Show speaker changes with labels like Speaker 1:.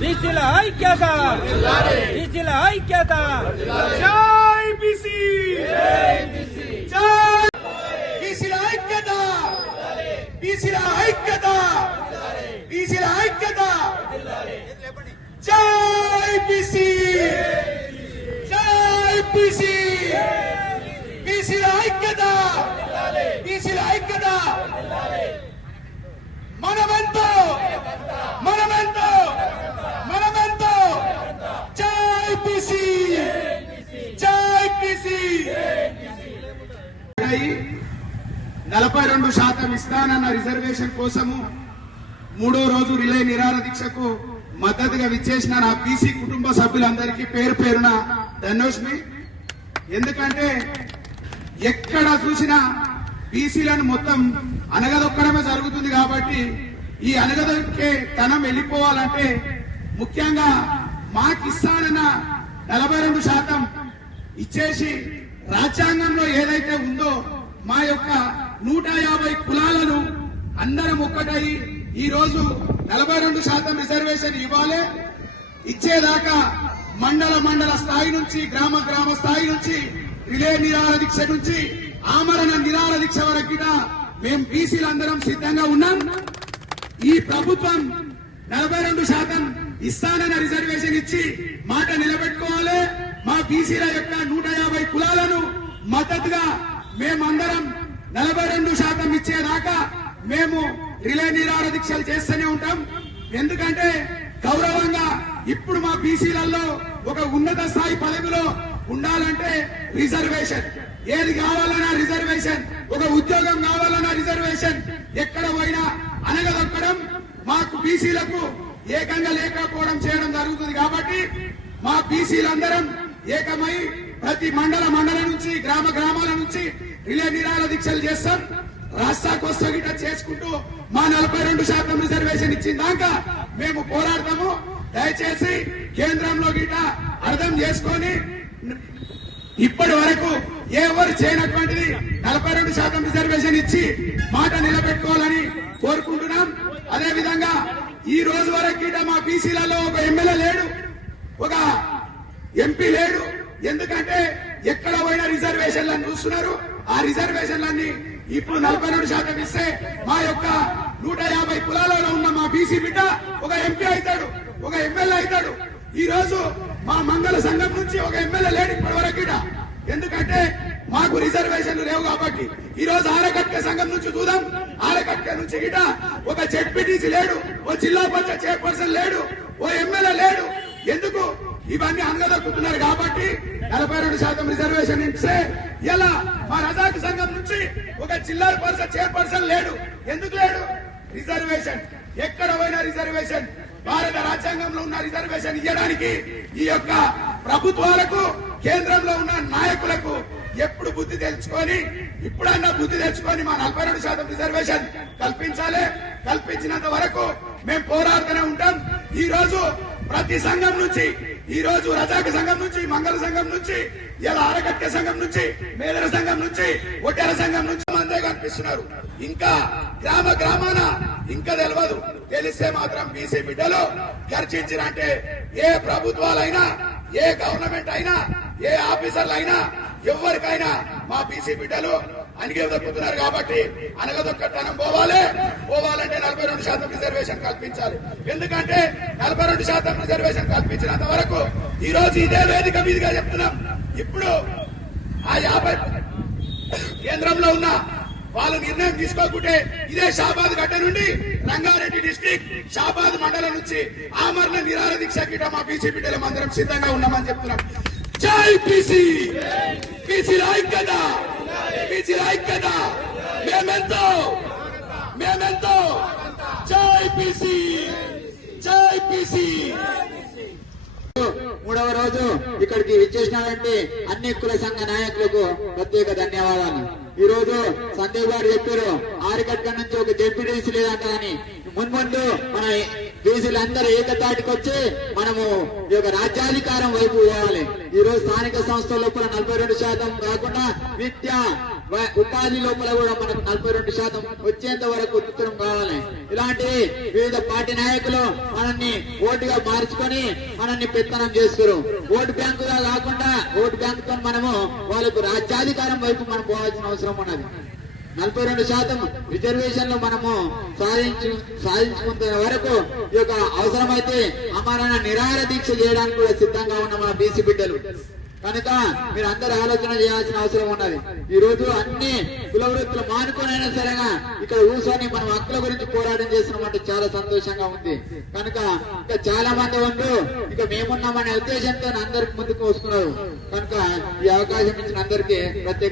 Speaker 1: బీసీల ఐక్యత బీసీల ఐక్యత
Speaker 2: జై బీసీ జై బీసీల ఐక్యత బీసీల ఐక్యత బీసీల ఐక్యత జై బీసీ జై బీసీ బీసీల ఐక్యత బీసీల ఐక్యత మనమెంతో మనమెంతో మనమెంతో జై బీసీ జై బీసీ నలభై రెండు శాతం ఇస్తానన్న రిజర్వేషన్ కోసము మూడో రోజు రిలే నిరాహార దీక్షకు మద్దతుగా విచ్చేసిన నా బీసీ కుటుంబ సభ్యులందరికీ పేరు పేరున ధనోష్మి ఎందుకంటే ఎక్కడ చూసినా బీసీలను మొత్తం అనగదొక్కడమే జరుగుతుంది కాబట్టి ఈ అనగదొక్కే తనం వెళ్ళిపోవాలంటే ముఖ్యంగా మాకిస్తానన్న నలభై రెండు శాతం ఇచ్చేసి రాజ్యాంగంలో ఏదైతే ఉందో మా యొక్క నూట యాభై కులాలను అందరం ఒక్కటై ఈ రోజు నలభై రెండు శాతం రిజర్వేషన్ ఇవ్వాలి. ఇచ్చేదాకా మండల మండల స్థాయి నుంచి గ్రామ గ్రామ స్థాయి నుంచి రిలే నిరాహార దీక్ష నుంచి ఆమరణ నిరాహార దీక్ష వరకు కూడా మేము బీసీలందరం సిద్ధంగా ఉన్నాం. ఈ ప్రభుత్వం నలభై రెండు శాతం ఇస్తానన్న రిజర్వేషన్ ఇచ్చి మాట నిలబెట్టుకోవాలి. మా బీసీల యొక్క నూట యాభై కులాలను మద్దతుగా మేమందరం నలభై రెండు శాతం ఇచ్చేదాకా మేము రిలే నిరాహార దీక్షలు చేస్తూనే ఉంటాం. ఎందుకంటే గౌరవంగా ఇప్పుడు మా బీసీలలో ఒక ఉన్నత స్థాయి పదవిలో ఉండాలంటే రిజర్వేషన్. ఏది కావాలన్నా రిజర్వేషన్. ఒక ఉద్యోగం కావాలన్నా రిజర్వేషన్. ఎక్కడ పోయినా అనగదొక్కడం. మాకు బీసీలకు ఏకంగా లేకపోవడం చేయడం జరుగుతుంది కాబట్టి మా బీసీలందరం ఏకమై ప్రతి మండల మండల నుంచి గ్రామ గ్రామాల నుంచి రిలే నిరాల దీక్షలు చేస్తాం. రాష్ట్ర కొస్త గిట చేసుకుంటూ మా నలభై రెండు శాతం రిజర్వేషన్ ఇచ్చిందాక మేము పోరాడతాము. దయచేసి కేంద్రంలో గిట్ట అర్థం చేసుకొని ఇప్పటి వరకు ఎవరు చేయనటువంటిది నలభై రెండు శాతం రిజర్వేషన్ ఇచ్చి మాట నిలబెట్టుకోవాలని కోరుకుంటున్నాం. అదే విధంగా ఈ రోజు వరకు మా బీసీలలో ఒక ఎమ్మెల్యే లేడు ఒక ఎంపీ లేడు ఎందుకంటే ఎక్కడ పోయినా రిజర్వేషన్లను చూస్తున్నారు. ఆ రిజర్వేషన్లన్నీ ఇప్పుడు నలభై రెండు శాతం ఇస్తే మా యొక్క నూట యాభై కులాలలో ఉన్న మా బీసీ బిడ్డ ఒక ఎంపీ అవుతాడు ఒక ఎమ్మెల్యే అవుతాడు. ఈ రోజు మా మంగళ సంఘం నుంచి ఒక ఎమ్మెల్యే లేడు ఇప్పటి వరకు ఈడ. ఎందుకంటే మాకు రిజర్వేషన్లు లేవు కాబట్టి ఈ రోజు ఆరకట్క సంఘం నుంచి చూద్దాం. ఆరకట్క నుంచి గిట ఒక జెడ్పీటీసీ లేడు ఓ జిల్లా పంచాయత్ చైర్పర్సన్ లేడు ఓ ఎమ్మెల్యే లేడు. ఎందుకు? ఇవన్నీ అనగదొక్కుతున్నారు కాబట్టి నలభై రెండు శాతం రిజర్వేషన్ ఇస్తే ఇలా మా రజాకు సంఘం నుంచి ఒక చిల్లర పర్సన్ చైర్పర్సన్ లేడు. ఎందుకు లేడు? రిజర్వేషన్. ఎక్కడ పోయినా రిజర్వేషన్. భారత రాజ్యాంగంలో ఉన్న రిజర్వేషన్ ఇవ్వడానికి ఈ యొక్క ప్రభుత్వాలకు కేంద్రంలో ఉన్న నాయకులకు ఎప్పుడు బుద్ధి తెచ్చుకొని ఇప్పుడన్నా బుద్ధి తెచ్చుకొని మా నలభై రెండు శాతం రిజర్వేషన్ కల్పించాలి. కల్పించినంత వరకు మేము పోరాడుతూనే ఉంటాం. ఈ రోజు ప్రతి సంఘం నుంచి ఈ రోజు రజాక సంఘం నుంచి మంగళ సంఘం నుంచి ఇలా ఆరకట్ట సంఘం నుంచి మేదర సంఘం నుంచి ఒట్టెల సంఘం నుంచి మందే కనిపిస్తున్నారు. ఇంకా గ్రామ గ్రామాన ఇంకా తెలియదు తెలిస్తే మాత్రం బీసీ బిడ్డలు గర్జించినంటే ఏ ప్రభుత్వాలైనా ఏ గవర్నమెంట్ అయినా ఏ ఆఫీసర్లు అయినా ఎవరికైనా మా బీసీ బిడ్డలు అణిగదొక్కుతున్నారు కాబట్టి అనగదొక్కతనం పోవాలి. పోవాలంటే నలభై రెండు శాతం రిజర్వేషన్ కల్పించాలి. ఎందుకంటే నలభై రెండు శాతం రిజర్వేషన్ కల్పించినంత వరకు ఈ రోజు ఇదే వేదిక మీదుగా చెప్తున్నాం. ఇప్పుడు ఆ యాభై కేంద్రంలో ఉన్న వాళ్ళు నిర్ణయం తీసుకోకుంటే ఇదే షాబాద్ గడ్డ నుండి రంగారెడ్డి డిస్టిక్ షాబాద్ మండలం నుంచి ఆమరణ నిరాహార దీక్ష కిట మా బీసీ బిడ్డలం అందరం సిద్ధంగా ఉన్నామని చెప్తున్నాం. జై బీసీ! రాయ్ ఐక్యత! బీసీ ఐక్యత. మేమెంతో మేమెంతో. జై బీసీ జై బీసీ.
Speaker 3: మూడవ రోజు ఇక్కడికి విచ్చేసినారంటే అన్ని కుల సంఘ నాయకులకు ప్రత్యేక ధన్యవాదాలు. ఈ రోజు సందీప్ గారు చెప్పారు ఆరికట్ట నుంచి ఒక జడ్పీటీసీ లేదంట అని. మున్ముందు మన బీసీలందరూ ఏకతాటికి వచ్చి మనము ఈ యొక్క రాజ్యాధికారం వైపు పోవాలి. ఈ రోజు స్థానిక సంస్థల లోపల నలభై రెండు శాతం కాకుండా విద్య ఉపాధి లోపల కూడా మనకు నలభై రెండు శాతం వచ్చేంత వరకు ఉత్తరం కావాలి ఇలాంటి వివిధ పార్టీ నాయకులు మనల్ని ఓటుగా మార్చుకొని మనల్ని పెత్తనం చేస్తారు ఓటు బ్యాంకుగా కాకుండా ఓటు బ్యాంకుతో మనము వాళ్ళకు రాజ్యాధికారం వైపు మనం పోవాల్సిన అవసరం ఉన్నది. నలభై రెండు శాతం రిజర్వేషన్లు మనము సాధించు సాధించుకునే వరకు ఈ యొక్క అవసరమైతే అమరణ నిరాహార దీక్ష చేయడానికి కూడా సిద్ధంగా ఉన్న మన బీసీ బిడ్డలు. కనుక మీరు అందరూ ఆలోచన చేయాల్సిన అవసరం ఉన్నది. ఈ రోజు అన్ని కుల వృత్తులు మానుకొనైనా సరేగా ఇక్కడ కూర్చొని మనం హక్కుల గురించి పోరాటం చేస్తున్నామంటే చాలా సంతోషంగా ఉంది. కనుక ఇంకా చాలా మంది ఉండు ఇక మేమున్నామనే ఉద్దేశంతో అందరికి ముందుకు వస్తున్నారు. కనుక ఈ అవకాశం ఇచ్చిన అందరికీ ప్రత్యేక